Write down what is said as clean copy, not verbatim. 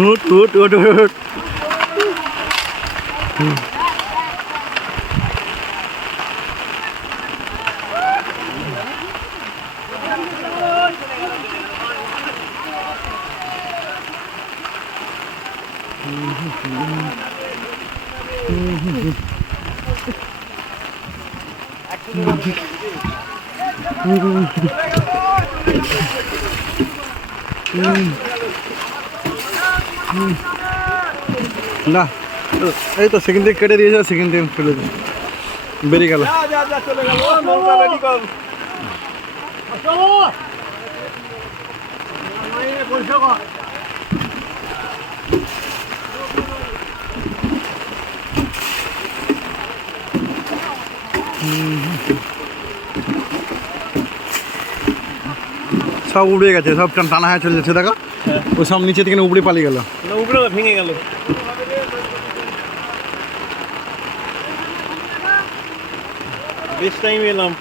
উঠ উঠ উঠ উঠ না এই তো সেকেন্ড দিক কেটে দিয়েছে, সেকেন্ড দিক ফেলে দিয়ে বেরিয়ে গেল। সব উড়ে গেছে, সব টানা হয়ে চলে যাচ্ছে, দেখো ও সব নিচে থেকে উপড়ে পালিয়ে গেল, উপরে ভেঙে গেল। বেশ টাইম এলাম।